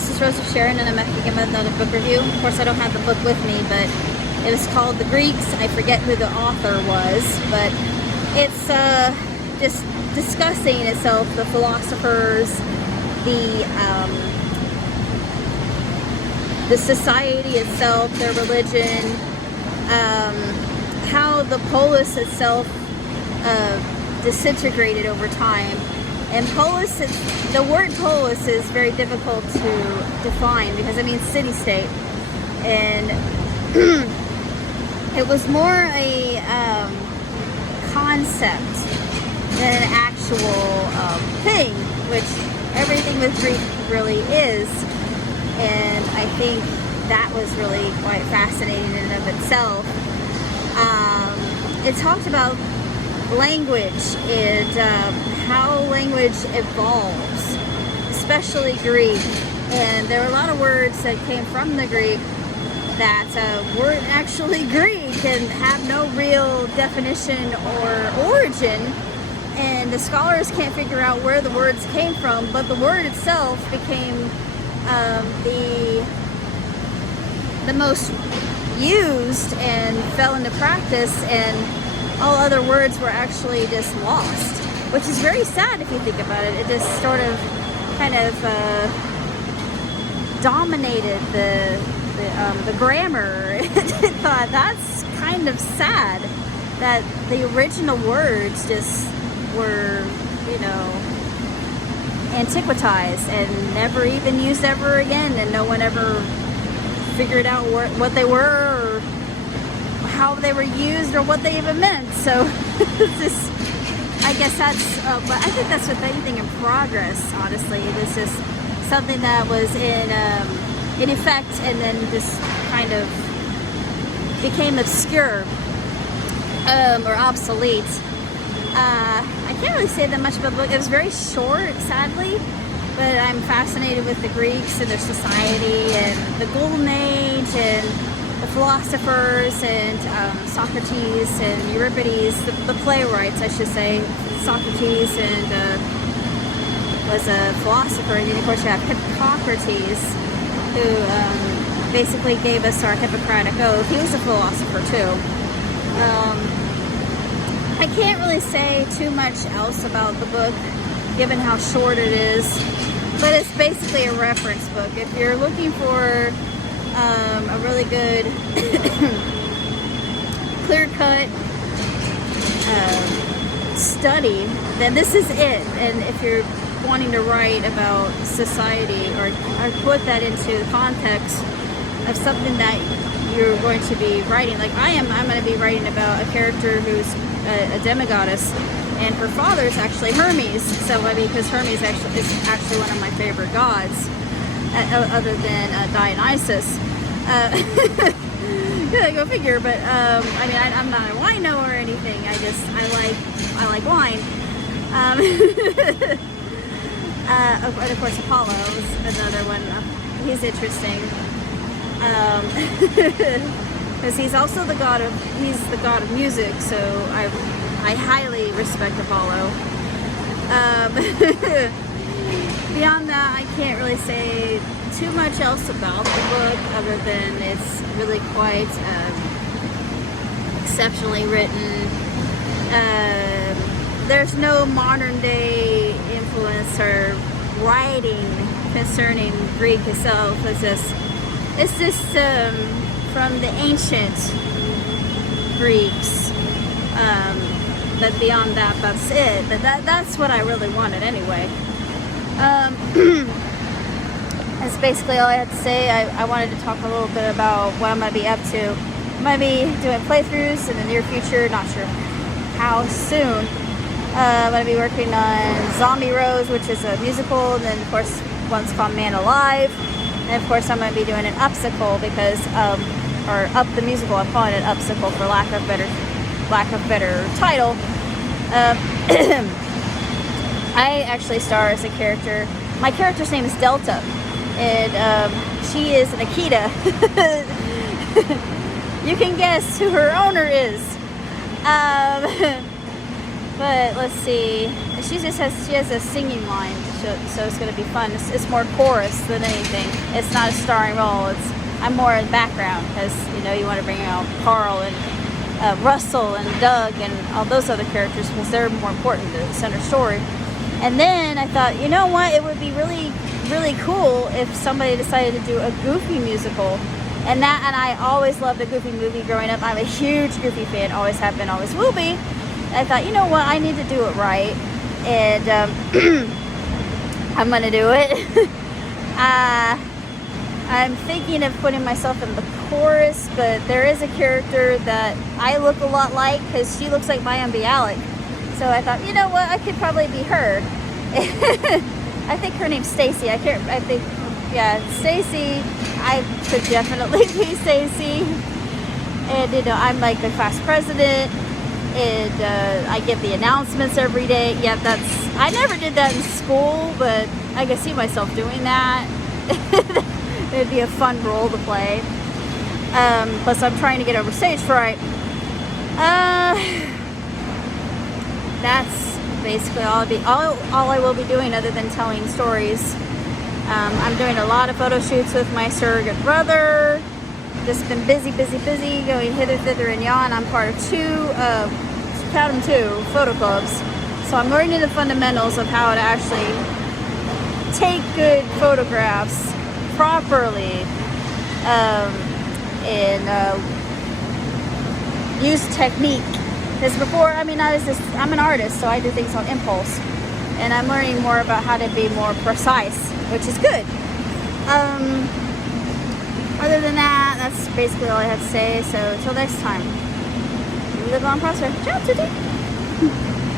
this is Rose of Sharon, and I'm back again with another book review. Of course, I don't have the book with me, but it was called The Greeks. I forget who the author was, but it's just discussing itself, the philosophers, the society itself, their religion, how the polis itself disintegrated over time. And polis, the word polis is very difficult to define because it means city-state. And it was more a concept than an actual thing, which everything with Greek really is. And I think that was really quite fascinating in and of itself. It talked about language and how language evolves, especially Greek. And there were a lot of words that came from the Greek that weren't actually Greek and have no real definition or origin. And the scholars can't figure out where the words came from, but the word itself became the most used and fell into practice, and all other words were actually just lost, which is very sad if you think about it. It just sort of kind of dominated the grammar. I thought that's kind of sad that the original words just were, antiquitized and never even used ever again, and no one ever figured out what they were or how they were used or what they even meant. So I guess that's but I think that's with anything in progress, honestly. It was just something that was in effect and then just kind of became obscure or obsolete. I can't really say that much about the book. It was very short, sadly, but I'm fascinated with the Greeks and their society and the Golden Age and the philosophers and Socrates and Euripides, the playwrights, I should say. Socrates and was a philosopher, and then of course you have Hippocrates, who basically gave us our Hippocratic Oath. He was a philosopher too. I can't really say too much else about the book, given how short it is, but it's basically a reference book. If you're looking for a really good, clear-cut study, then this is it. And if you're wanting to write about society or put that into the context of something that you're going to be writing, like I'm going to be writing about a character who's a demigoddess, and her father is actually Hermes. So because Hermes is actually one of my favorite gods, other than Dionysus. Yeah, go figure. But I'm not a wino or anything. I like wine. And of course, Apollo is another one. He's interesting. Because he's also the god of music, so I highly respect Apollo. Beyond that, I can't really say too much else about the book, other than it's really quite exceptionally written. There's no modern day influence or writing concerning Greek itself. It's just from the ancient Greeks, but beyond that, that's it. But that's what I really wanted anyway. That's basically all I had to say. I wanted to talk a little bit about what I'm going to be up to. I might be doing playthroughs in the near future, not sure how soon. I'm going to be working on Zombie Rose, which is a musical, and then of course one's called Man Alive. And of course I'm going to be doing an Upsicle because or Up the Musical. I'm calling it Upsicle for lack of better title. I actually star as a character. My character's name is Delta, and she is an Akita. You can guess who her owner is. But let's see. She has a singing line. so it's going to be fun. It's more chorus than anything. It's not a starring role. I'm more in the background because, you know, you want to bring out Carl and Russell and Doug and all those other characters because they're more important to the center story. And then I thought, you know what, it would be really, really cool if somebody decided to do a Goofy musical. And I always loved a Goofy movie growing up. I'm a huge Goofy fan, always have been, always will be. And I thought, you know what, I need to do it right. And I'm going to do it. I'm thinking of putting myself in the chorus, but there is a character that I look a lot like because she looks like Mayim Bialik. So I thought, you know what, I could probably be her. I think her name's Stacy. Stacy. I could definitely be Stacy. And, you know, I'm like the class president, and I give the announcements every day. Yeah, I never did that in school, but I can see myself doing that. It'd be a fun role to play. Plus, I'm trying to get over stage fright. That's basically all I will be doing other than telling stories. I'm doing a lot of photo shoots with my surrogate brother. Just been busy, going hither, thither, and yon. I'm part of two photo clubs. So I'm learning the fundamentals of how to actually take good photographs properly and use technique. Because before, I'm an artist, so I do things on impulse. And I'm learning more about how to be more precise, which is good. Other than that, that's basically all I have to say. So until next time, live on, prosper. Ciao, Tutti.